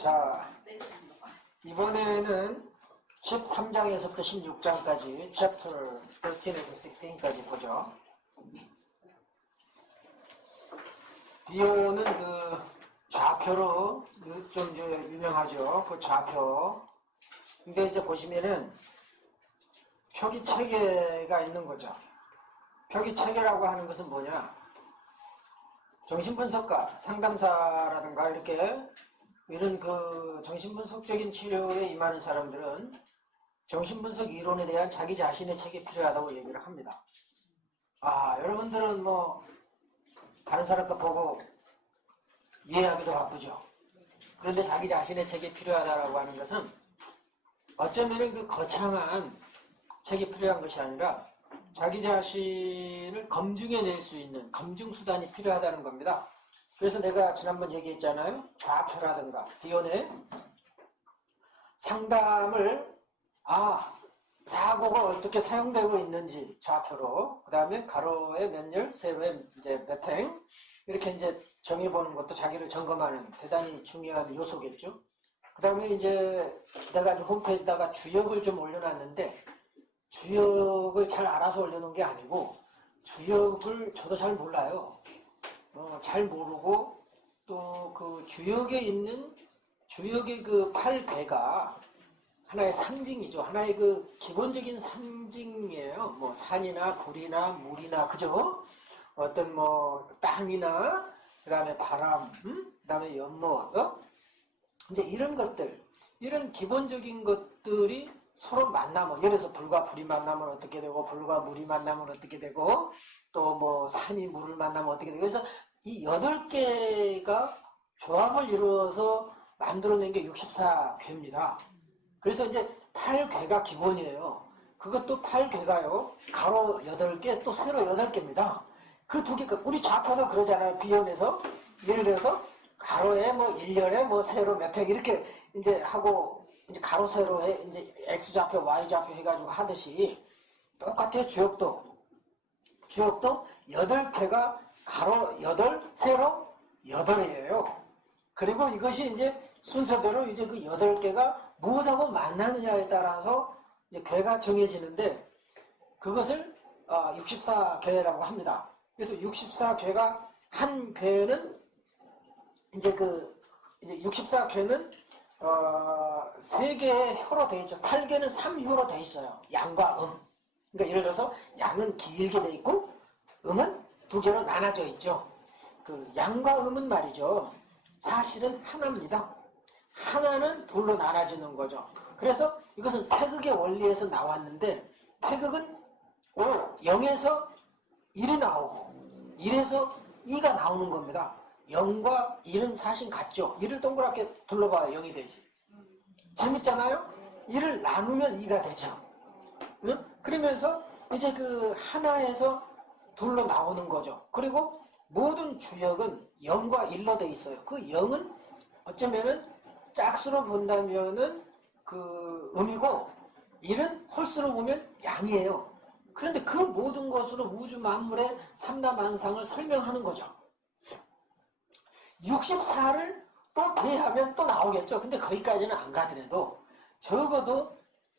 자, 이번에는 13장에서부터 16장까지 Chapter 13에서 16까지 보죠. 비오는 그 좌표로 좀 이제 유명하죠. 그 좌표. 근데 이제 보시면은 표기 체계가 있는 거죠. 표기 체계라고 하는 것은 뭐냐? 정신분석가, 상담사라든가 이렇게 이런 그 정신분석적인 치료에 임하는 사람들은 정신분석 이론에 대한 자기 자신의 책이 필요하다고 얘기를 합니다. 여러분들은 뭐 다른 사람 거 보고 이해하기도 바쁘죠. 그런데 자기 자신의 책이 필요하다고 하는 것은 어쩌면은 그 거창한 책이 필요한 것이 아니라 자기 자신을 검증해낼 수 있는 검증 수단이 필요하다는 겁니다. 그래서 내가 지난번 얘기했잖아요. 좌표라든가 비혼의 상담을 사고가 어떻게 사용되고 있는지 좌표로, 그 다음에 가로의 몇 열, 세로의 이제 몇 행 이렇게 이제 정해보는 것도 자기를 점검하는 대단히 중요한 요소겠죠. 그 다음에 이제 내가 홈페이지에다가 주역을 좀 올려놨는데 주역을 잘 알아서 올려놓은 게 아니고 주역을 저도 잘 몰라요. 잘 모르고 또 그 주역에 있는 주역의 그 8괴가 하나의 상징이죠. 하나의 그 기본적인 상징이에요. 뭐 산이나 불이나 물이나 그죠? 어떤 뭐 땅이나 그다음에 바람, 그다음에 연못, 이제 이런 것들, 이런 기본적인 것들이 서로 만나면, 예를 들어서 불과 불이 만나면 어떻게 되고, 불과 물이 만나면 어떻게 되고, 또 뭐 산이 물을 만나면 어떻게 되고, 그래서 이 8개가 조합을 이루어서 만들어낸 게 64괴입니다. 그래서 이제 8괴가 기본이에요. 그것도 8괴가요, 가로 8개, 또 세로 8개입니다. 그 두 개가, 우리 좌표도 그러잖아요. 비연에서. 예를 들어서, 가로에 뭐 1열에 뭐 세로 몇 획 이렇게 이제 하고, 이제 가로 세로에 이제 X좌표, Y좌표 해가지고 하듯이 똑같아요. 주역도 8쾌가 가로 8, 세로 8이에요. 그리고 이것이 이제 순서대로 이제 그 8개가 무엇하고 만나느냐에 따라서 이제 괴가 정해지는데 그것을 64괴라고 합니다. 그래서 64괴가 한 괴는 이제 이제 64괴는 3개의 혀로 되어 있죠. 8개는 3혀로 되어 있어요. 양과 그러니까 예를 들어서 양은 길게 되어 있고 음은 2개로 나눠져 있죠. 그 양과 음은 말이죠. 사실은 하나입니다. 하나는 둘로 나눠지는 거죠. 그래서 이것은 태극의 원리에서 나왔는데 태극은 0에서 1이 나오고 1에서 2가 나오는 겁니다. 0과 1은 사실 같죠. 1을 동그랗게 둘러봐야 0이 되지. 재밌잖아요? 1을 나누면 2가 되죠. 응? 그러면서 이제 그 하나에서 둘로 나오는 거죠. 그리고 모든 주역은 0과 1로 돼 있어요. 그 0은 어쩌면은 짝수로 본다면은 그 음이고 1은 홀수로 보면 양이에요. 그런데 그 모든 것으로 우주 만물의 삼다만상을 설명하는 거죠. 64를 또 배하면 또 나오겠죠. 근데 거기까지는 안 가더라도 적어도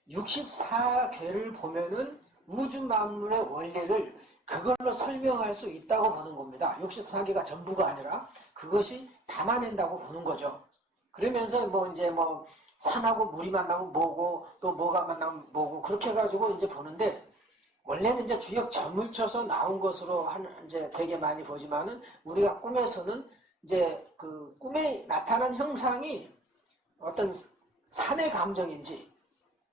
64괴를 보면은 우주 만물의 원리를 그걸로 설명할 수 있다고 보는 겁니다. 64개가 전부가 아니라 그것이 담아낸다고 보는 거죠. 그러면서 뭐 이제 뭐 산하고 물이 만나면 뭐고 또 뭐가 만나면 뭐고 그렇게 해가지고 이제 보는데 원래는 이제 주역 점을 쳐서 나온 것으로 이제 되게 많이 보지만은 우리가 꿈에서는 이제 그 꿈에 나타난 형상이 어떤 산의 감정인지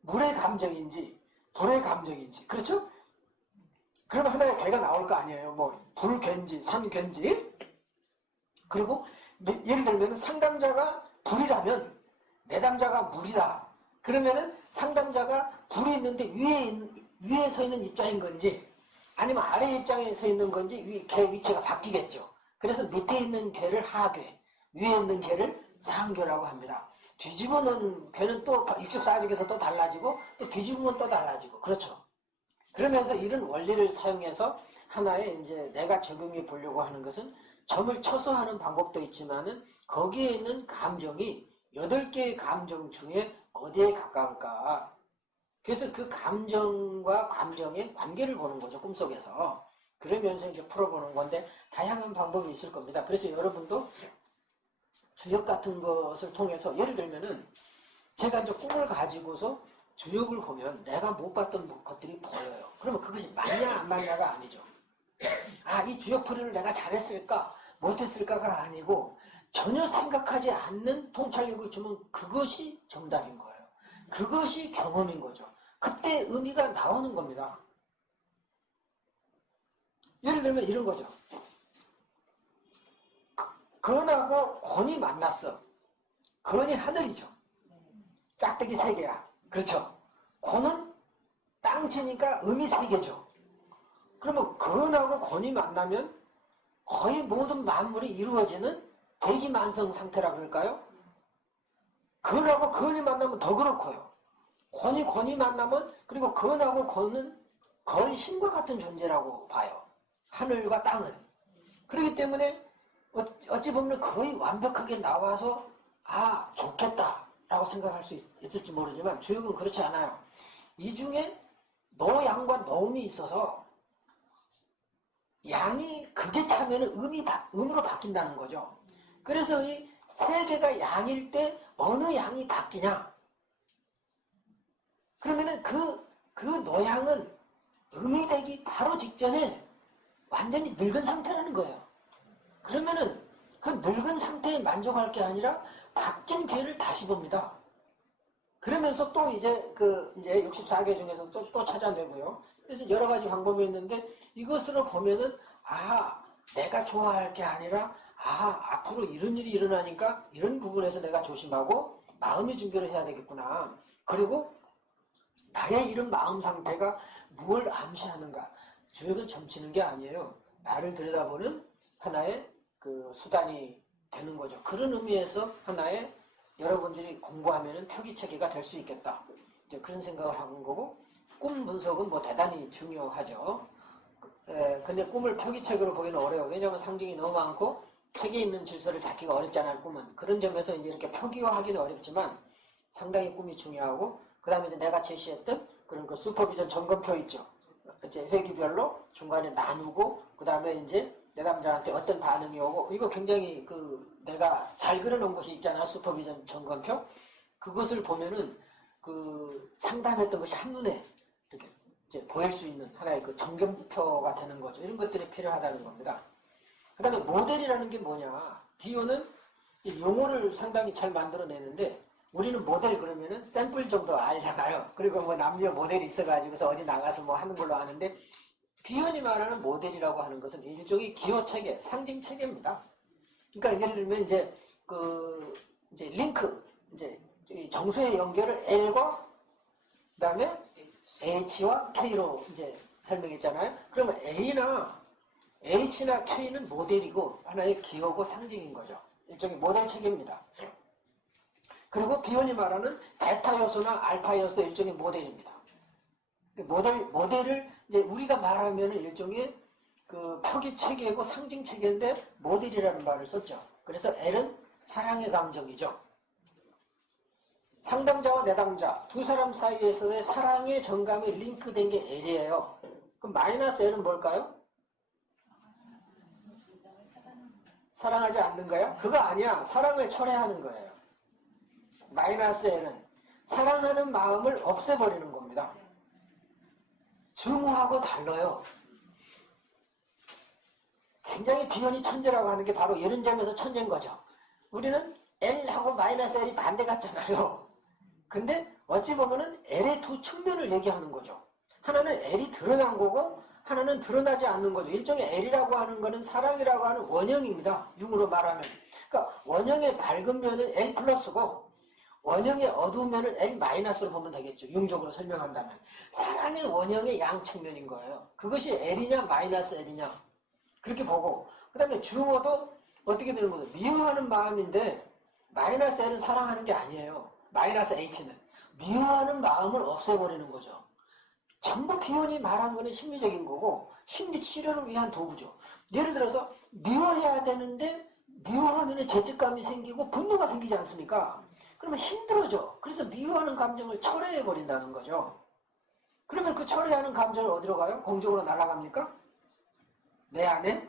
물의 감정인지 불의 감정인지 그렇죠? 그러면 하나의 괴가 나올 거 아니에요. 뭐 불괴인지 산괴인지. 그리고 예를 들면 상담자가 불이라면 내담자가 물이다. 그러면은 상담자가 불이 있는데 위에 서 있는 입장인 건지 아니면 아래 입장에 서 있는 건지 괴 위치가 바뀌겠죠. 그래서 밑에 있는 괴를 하괴, 위에 있는 괴를 상괴라고 합니다. 뒤집어 놓은 괴는 또 64쪽에서 또 달라지고 또 뒤집으면 또 달라지고 그렇죠. 그러면서 이런 원리를 사용해서 하나의 이제 내가 적용해 보려고 하는 것은 점을 쳐서 하는 방법도 있지만은 거기에 있는 감정이 8개의 감정 중에 어디에 가까울까? 그래서 그 감정과 감정의 관계를 보는 거죠, 꿈속에서. 그러면서 이제 풀어보는 건데, 다양한 방법이 있을 겁니다. 그래서 여러분도 주역 같은 것을 통해서, 예를 들면은, 제가 이제 꿈을 가지고서 주역을 보면 내가 못 봤던 것들이 보여요. 그러면 그것이 맞냐, 안 맞냐가 아니죠. 아, 이 주역풀이를 내가 잘했을까, 못했을까가 아니고, 전혀 생각하지 않는 통찰력을 주면 그것이 정답인 거예요. 그것이 경험인 거죠. 그때 의미가 나오는 겁니다. 예를 들면 이런 거죠. 건하고 곤이 만났어. 건이 하늘이죠. 짝대기 3개야. 그렇죠. 곤은 땅체니까 음이 3개죠. 그러면 건하고 곤이 만나면 거의 모든 만물이 이루어지는 대기만성 상태라 그럴까요? 건하고 건이 만나면 더 그렇고요. 곤이 만나면, 그리고 건하고 곤은 거의 신과 같은 존재라고 봐요. 하늘과 땅은. 그렇기 때문에 어찌 보면 거의 완벽하게 나와서 아, 좋겠다 라고 생각할 수 있을지 모르지만 주역은 그렇지 않아요. 이 중에 노양과 노음이 있어서 양이 극에 차면 음으로 바뀐다는 거죠. 그래서 이 3개가 양일 때 어느 양이 바뀌냐? 그러면은 그 노양은 음이 되기 바로 직전에 완전히 늙은 상태라는 거예요. 그러면은 그 늙은 상태에 만족할 게 아니라 바뀐 괴를 다시 봅니다. 그러면서 또 이제 이제 64개 중에서 또 찾아내고요. 그래서 여러 가지 방법이 있는데 이것으로 보면은 아, 내가 좋아할 게 아니라 아, 앞으로 이런 일이 일어나니까 이런 부분에서 내가 조심하고 마음의 준비를 해야 되겠구나. 그리고 나의 이런 마음 상태가 무엇을 암시하는가. 주역은 점치는 게 아니에요. 나를 들여다보는 하나의 그 수단이 되는 거죠. 그런 의미에서 하나의 여러분들이 공부하면 표기체계가 될 수 있겠다. 이제 그런 생각을 하는 거고, 꿈 분석은 뭐 대단히 중요하죠. 근데 꿈을 표기체계로 보기는 어려워요. 왜냐하면 상징이 너무 많고 책에 있는 질서를 잡기가 어렵잖아요. 꿈은. 그런 점에서 이제 이렇게 표기화하기는 어렵지만 상당히 꿈이 중요하고, 그 다음에 이제 내가 제시했던 그런 그 슈퍼비전 점검표 있죠. 이제 회기별로 중간에 나누고, 그 다음에 이제 내담자한테 어떤 반응이 오고, 이거 굉장히 내가 잘 그려놓은 것이 있잖아. 슈퍼비전 점검표. 그것을 보면은 상담했던 것이 한눈에 이렇게 이제 보일 수 있는 하나의 그 점검표가 되는 거죠. 이런 것들이 필요하다는 겁니다. 그 다음에 모델이라는 게 뭐냐. 비유는 용어를 상당히 잘 만들어내는데, 우리는 모델 그러면은 샘플 정도 알잖아요. 그리고 뭐 남녀 모델이 있어가지고서 어디 나가서 뭐 하는 걸로 아는데, 비현이 말하는 모델이라고 하는 것은 일종의 기호체계, 상징체계입니다. 그러니까 예를 들면 이제 링크, 이제 정수의 연결을 L과 그 다음에 H와 K로 이제 설명했잖아요. 그러면 H나 K는 모델이고 하나의 기호고 상징인 거죠. 일종의 모델 체계입니다. 그리고 비원이 말하는 베타 요소나 알파 요소도 일종의 모델입니다. 모델을 이제 우리가 말하면 일종의 그 표기 체계고 상징 체계인데 모델이라는 말을 썼죠. 그래서 L은 사랑의 감정이죠. 상담자와 내담자 두 사람 사이에서의 사랑의 정감이 링크된 게 L이에요. 그럼 마이너스 L은 뭘까요? 사랑하지 않는 거야? 그거 아니야. 사랑을 철회하는 거예요. 마이너스 L은 사랑하는 마음을 없애버리는 겁니다. 증오하고 달라요. 굉장히 비현이 천재라고 하는 게 바로 이런 점에서 천재인 거죠. 우리는 L하고 마이너스 L이 반대 같잖아요. 근데 어찌 보면은 L의 두 측면을 얘기하는 거죠. 하나는 L이 드러난 거고 하나는 드러나지 않는 거죠. 일종의 L이라고 하는 거는 사랑이라고 하는 원형입니다. 융으로 말하면. 그러니까 원형의 밝은 면은 L 플러스고 원형의 어두운 면을 L 마이너스로 보면 되겠죠. 융적으로 설명한다면. 사랑의 원형의 양 측면인 거예요. 그것이 L이냐 마이너스 L이냐. 그렇게 보고 그 다음에 중어도 어떻게 되는 거죠? 미워하는 마음인데 마이너스 L은 사랑하는 게 아니에요. 마이너스 H는. 미워하는 마음을 없애버리는 거죠. 전부 비혼이 말한 거는 심리적인 거고 심리 치료를 위한 도구죠. 예를 들어서 미워해야 되는데 미워하면 죄책감이 생기고 분노가 생기지 않습니까? 그러면 힘들어져. 그래서 미워하는 감정을 철회해 버린다는 거죠. 그러면 그 철회하는 감정을 어디로 가요? 공중으로 날아갑니까? 내 안에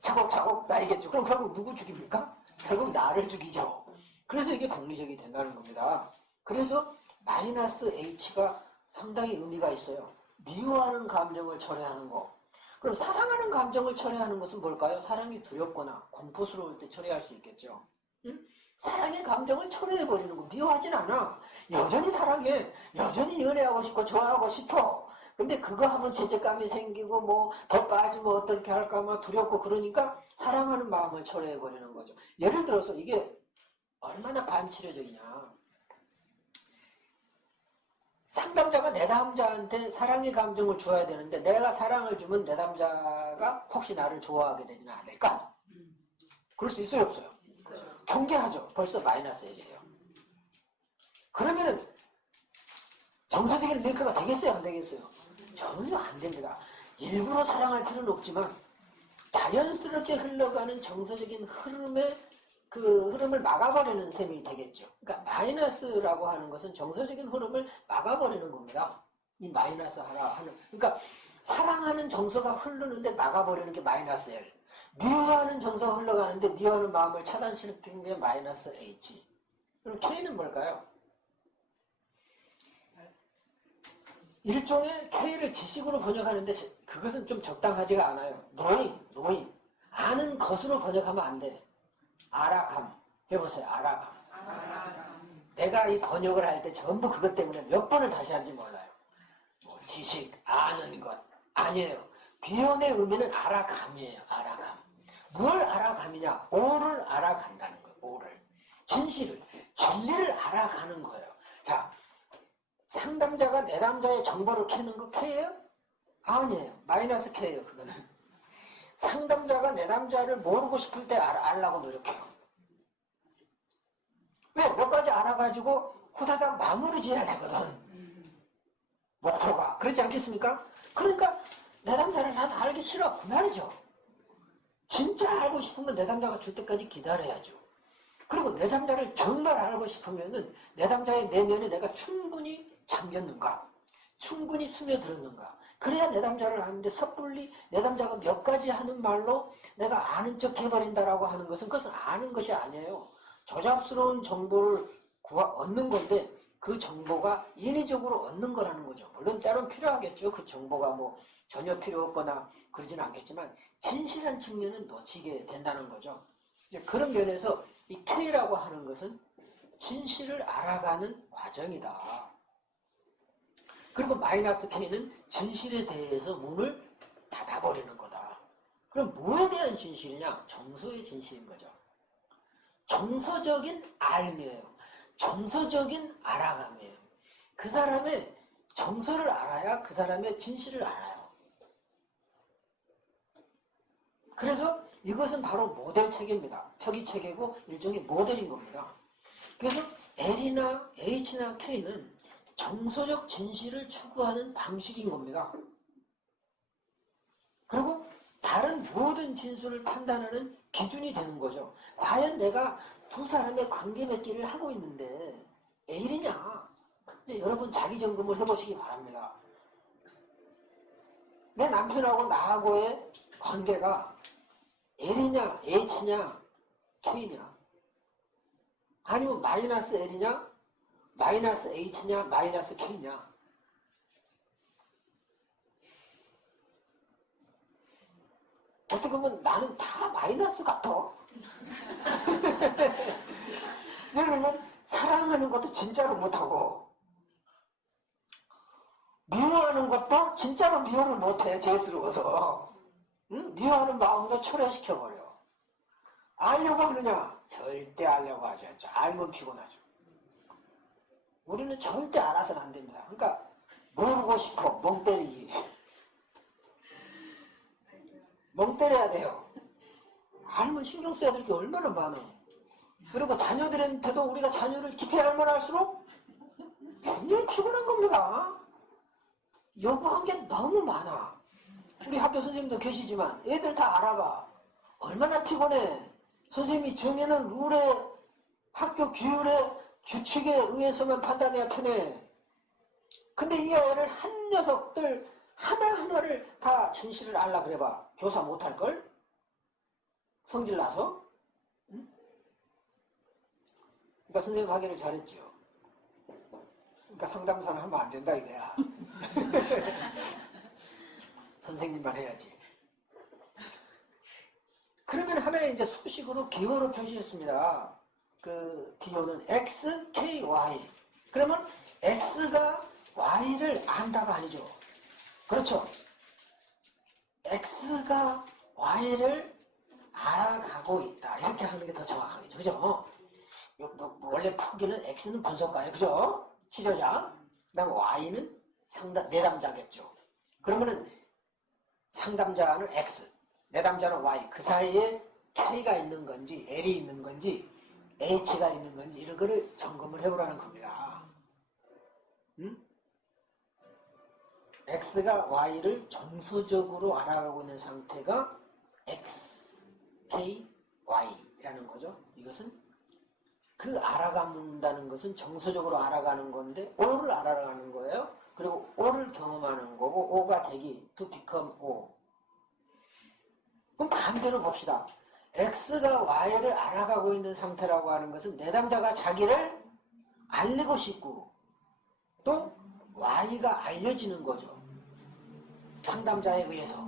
차곡차곡 쌓이겠죠. 그럼 결국 누구 죽입니까? 결국 나를 죽이죠. 그래서 이게 공리적이 된다는 겁니다. 그래서 마이너스 H가 상당히 의미가 있어요. 미워하는 감정을 철회하는 거. 그럼 사랑하는 감정을 철회하는 것은 뭘까요? 사랑이 두렵거나 공포스러울 때 철회할 수 있겠죠. 응? 사랑의 감정을 철회해버리는 거. 미워하진 않아. 여전히 사랑해. 여전히 연애하고 싶고 좋아하고 싶어. 근데 그거 하면 죄책감이 생기고 뭐 더 빠지면 어떻게 할까 막 두렵고 그러니까 사랑하는 마음을 철회해버리는 거죠. 예를 들어서 이게 얼마나 반치료적이냐. 상담자가 내담자한테 사랑의 감정을 줘야 되는데 내가 사랑을 주면 내담자가 혹시 나를 좋아하게 되지는 않을까? 그럴 수 있어요, 없어요? 경계하죠. 벌써 마이너스 1이에요. 그러면은 정서적인 링크가 되겠어요, 안 되겠어요? 전혀 안 됩니다. 일부러 사랑할 필요는 없지만 자연스럽게 흘러가는 정서적인 그 흐름을 막아버리는 셈이 되겠죠. 그러니까 마이너스라고 하는 것은 정서적인 흐름을 막아버리는 겁니다. 이 마이너스 하라 하는. 그러니까 사랑하는 정서가 흐르는데 막아버리는 게 마이너스 L. 미워하는 정서가 흘러가는데 미워하는 마음을 차단시키는 게 마이너스 H. 그럼 K는 뭘까요? 일종의 K를 지식으로 번역하는데 그것은 좀 적당하지가 않아요. 노임. 아는 것으로 번역하면 안 돼. 알아감. 해보세요. 알아감. 내가 이 번역을 할 때 전부 그것 때문에 몇 번을 다시 하는지 몰라요. 뭐 지식, 아는 것. 아니에요. 비혼의 의미는 알아감이에요. 알아감. 뭘 알아감이냐? 오를 알아간다는 거예요. 오를. 진리를 알아가는 거예요. 자, 상담자가 내담자의 정보를 캐는 거 K예요? 아니에요. 마이너스 K예요. 그거는. 상담자가 내담자를 모르고 싶을 때 알라고 노력해요. 왜? 몇 가지 알아가지고 후다닥 마무리 지어야 되거든. 목표가. 그렇지 않겠습니까? 그러니까 내담자를 나도 알기 싫어. 그 말이죠. 진짜 알고 싶으면 내담자가 줄 때까지 기다려야죠. 그리고 내담자를 정말 알고 싶으면은 내담자의 내면에 내가 충분히 잠겼는가? 충분히 스며들었는가? 그래야 내담자를 아는데 섣불리 내담자가 몇 가지 하는 말로 내가 아는 척 해버린다라고 하는 것은 그것은 아는 것이 아니에요. 조잡스러운 정보를 얻는 건데 그 정보가 인위적으로 얻는 거라는 거죠. 물론 때론 필요하겠죠. 그 정보가 뭐 전혀 필요 없거나 그러지는 않겠지만 진실한 측면은 놓치게 된다는 거죠. 이제 그런 면에서 이 K라고 하는 것은 진실을 알아가는 과정이다. 그리고 마이너스 K는 진실에 대해서 문을 닫아버리는 거다. 그럼 뭐에 대한 진실이냐? 정서의 진실인 거죠. 정서적인 알미예요. 정서적인 알아감이에요. 그 사람의 정서를 알아야 그 사람의 진실을 알아요. 그래서 이것은 바로 모델 체계입니다. 표기 체계고 일종의 모델인 겁니다. 그래서 L이나 H나 K는 정서적 진실을 추구하는 방식인 겁니다. 그리고 다른 모든 진술을 판단하는 기준이 되는 거죠. 과연 내가 두 사람의 관계 맺기를 하고 있는데 L이냐? 근데 여러분 자기 점검을 해보시기 바랍니다. 내 남편하고 나하고의 관계가 L이냐, H냐, K냐? 아니면 마이너스 L이냐, 마이너스 H냐, 마이너스 K냐? 어떻게 보면 나는 다 마이너스 같아. 왜냐면 사랑하는 것도 진짜로 못하고 미워하는 것도 진짜로 미워를 못해. 죄스러워서. 응? 미워하는 마음도 철회시켜버려. 알려고 하느냐? 절대 알려고 하지 않죠. 알면 피곤하죠. 우리는 절대 알아서는 안 됩니다. 그러니까 모르고 싶어. 멍 때리기. 멍 때려야 돼요. 알면 신경 써야 될 게 얼마나 많아. 그리고 자녀들한테도 우리가 자녀를 깊이 알면 알수록 굉장히 피곤한 겁니다. 요구한 게 너무 많아. 우리 학교 선생님도 계시지만 애들 다 알아봐. 얼마나 피곤해. 선생님이 정해놓은 룰에 학교 규율에 규칙에 의해서만 판단해야 편해. 근데 이 아이를 한 녀석들 하나하나를 다 진실을 알라 그래봐. 교사 못할걸? 성질 나서? 응? 그러니까 선생님 하기를 잘했죠. 그러니까 상담사는 하면 안 된다 이거야. 선생님만 해야지. 그러면 하나의 이제 수식으로 기호로 표시했습니다. 그 기호는 X, K, Y. 그러면 X가 Y를 안다가 아니죠. 그렇죠. X가 Y를 알아가고 있다. 이렇게 하는 게 더 정확하겠죠. 그죠? 원래 표기는 X는 분석가예요. 그죠? 치료자. 그 다음 Y는 내담자겠죠. 그러면은 상담자는 X, 내담자는 Y. 그 사이에 K가 있는 건지, L이 있는 건지, H가 있는 건지, 이런 거를 점검을 해보라는 겁니다. 응? X가 Y를 정서적으로 알아가고 있는 상태가 X, K, Y라는 거죠. 이것은 그 알아간다는 것은 정서적으로 알아가는 건데 O를 알아가는 거예요. 그리고 O를 경험하는 거고 O가 되기, to become O. 그럼 반대로 봅시다. X가 Y를 알아가고 있는 상태라고 하는 것은 내담자가 자기를 알리고 싶고 또 Y가 알려지는 거죠. 상담자에 의해서.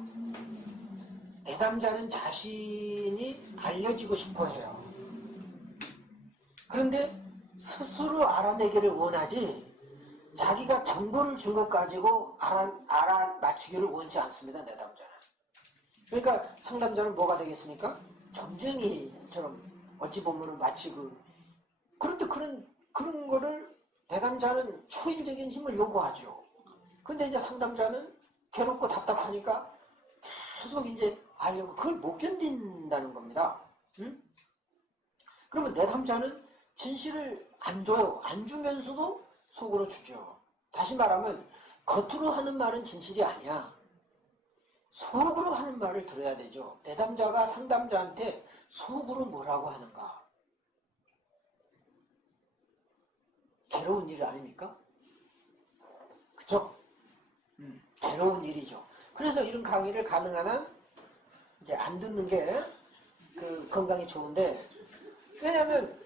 내담자는 자신이 알려지고 싶어 해요. 그런데 스스로 알아내기를 원하지 자기가 정보를 준 것 가지고 알아맞히기를 원치 않습니다. 내담자는. 그러니까 상담자는 뭐가 되겠습니까? 점쟁이처럼 어찌 보면 마치 그런데 그런 거를 내담자는 초인적인 힘을 요구하죠. 근데 이제 상담자는 괴롭고 답답하니까 계속 이제 알려고 그걸 못 견딘다는 겁니다. 응? 그러면 내담자는 진실을 안 줘요. 안 주면서도 속으로 주죠. 다시 말하면 겉으로 하는 말은 진실이 아니야. 속으로 하는 말을 들어야 되죠. 내담자가 상담자한테 속으로 뭐라고 하는가. 괴로운 일 아닙니까? 그쵸? 괴로운 일이죠. 그래서 이런 강의를 가능한 한 이제 안 듣는 게 건강에 좋은데, 왜냐면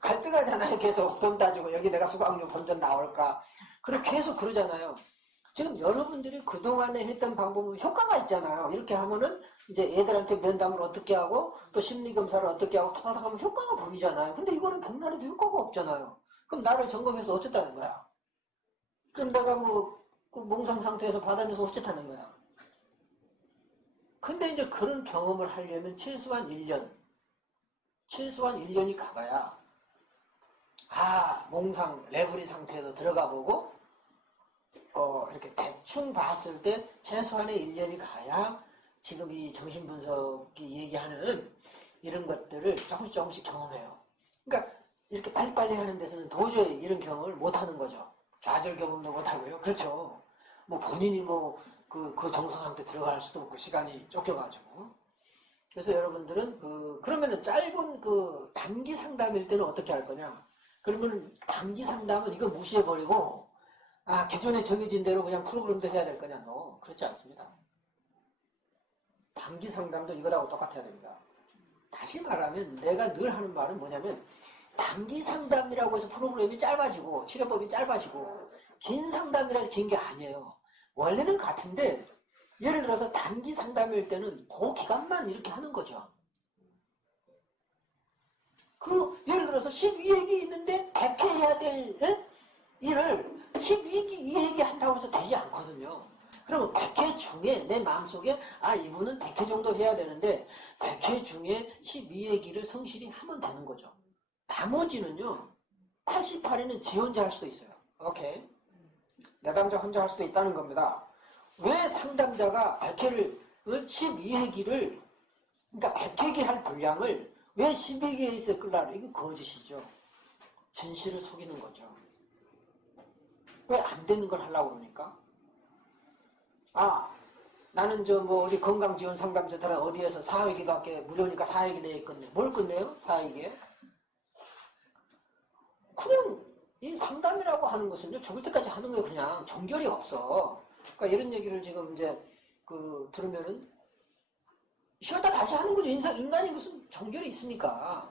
갈등하잖아요. 계속 돈 따지고 여기 내가 수강료 본전 나올까. 그리고 계속 그러잖아요. 지금 여러분들이 그동안에 했던 방법은 효과가 있잖아요. 이렇게 하면은 이제 애들한테 면담을 어떻게 하고 또 심리검사를 어떻게 하고 타다닥 하면 효과가 보이잖아요. 근데 이거는 백날 해도 효과가 없잖아요. 그럼 나를 점검해서 어쨌다는 거야. 그럼 내가 그 몽상 상태에서 받아내서 어쨌다는 거야. 근데 이제 그런 경험을 하려면 최소한 1년이 가봐야 몽상 레버리 상태에서 들어가 보고 이렇게 대충 봤을 때 최소한의 1년이 가야 지금 이 정신분석이 얘기하는 이런 것들을 조금씩 경험해요. 그러니까 이렇게 빨리빨리 하는 데서는 도저히 이런 경험을 못하는 거죠. 좌절 경험도 못하고요. 그렇죠. 본인이 그 정서 상태 들어갈 수도 없고 시간이 쫓겨가지고. 그래서 여러분들은 그러면은 짧은 단기 상담일 때는 어떻게 할 거냐? 그러면 단기 상담은 이거 무시해버리고 기존에 정해진 대로 그냥 프로그램도 해야 될 거냐? 그렇지 않습니다. 단기 상담도 이거하고 똑같아야 됩니다. 다시 말하면 내가 늘 하는 말은 뭐냐면 단기 상담이라고 해서 프로그램이 짧아지고 치료법이 짧아지고 긴 상담이라고 긴 게 아니에요. 원래는 같은데 예를 들어서 단기 상담일 때는 그 기간만 이렇게 하는 거죠. 예를 들어서 12회기 있는데 100회 해야 될 일을 12회기 한다고 해서 되지 않거든요. 그럼 100회 중에 내 마음속에 이분은 100회 정도 해야 되는데 100회 중에 12회기를 성실히 하면 되는 거죠. 나머지는요. 88회는 지 혼자 할 수도 있어요. 오케이. 내담자 혼자 할 수도 있다는 겁니다. 왜 상담자가 100회를 12회기를 그러니까 100회기 할 분량을 왜 12회기에서 끌라고 이건 거짓이죠. 진실을 속이는 거죠. 왜 안 되는 걸 하려고 그러니까? 나는 저 뭐 우리 건강지원 상담센터나 어디에서 사회기밖에 무료니까 사회기 끝내. 뭘 끝내요? 사회기에? 그냥 이 상담이라고 하는 것은요, 죽을 때까지 하는 거예요. 그냥 종결이 없어. 그러니까 이런 얘기를 지금 이제 들으면은 쉬었다 다시 하는 거죠. 인간이 무슨 종결이 있습니까?